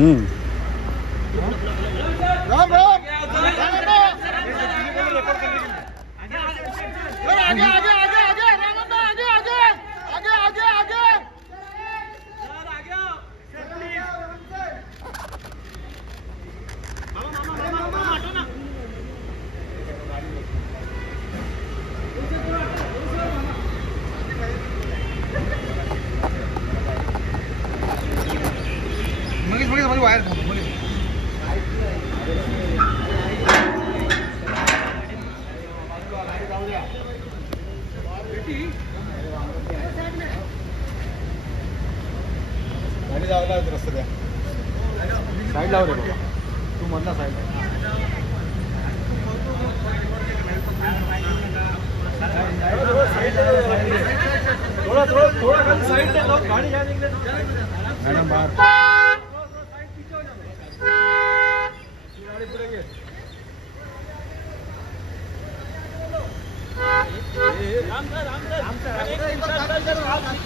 राम राम आगे आगे आगे आगे राम आगे आगे आगे आगे आगे मगेश वायर गाडी जावला रस्ता द्या साईड लाव रे बाबा तू मधला साईड थोड़ा थोड़ा थोड़ा साइड पे लो गाड़ी जाने के लिए मैडम बाहर राम सर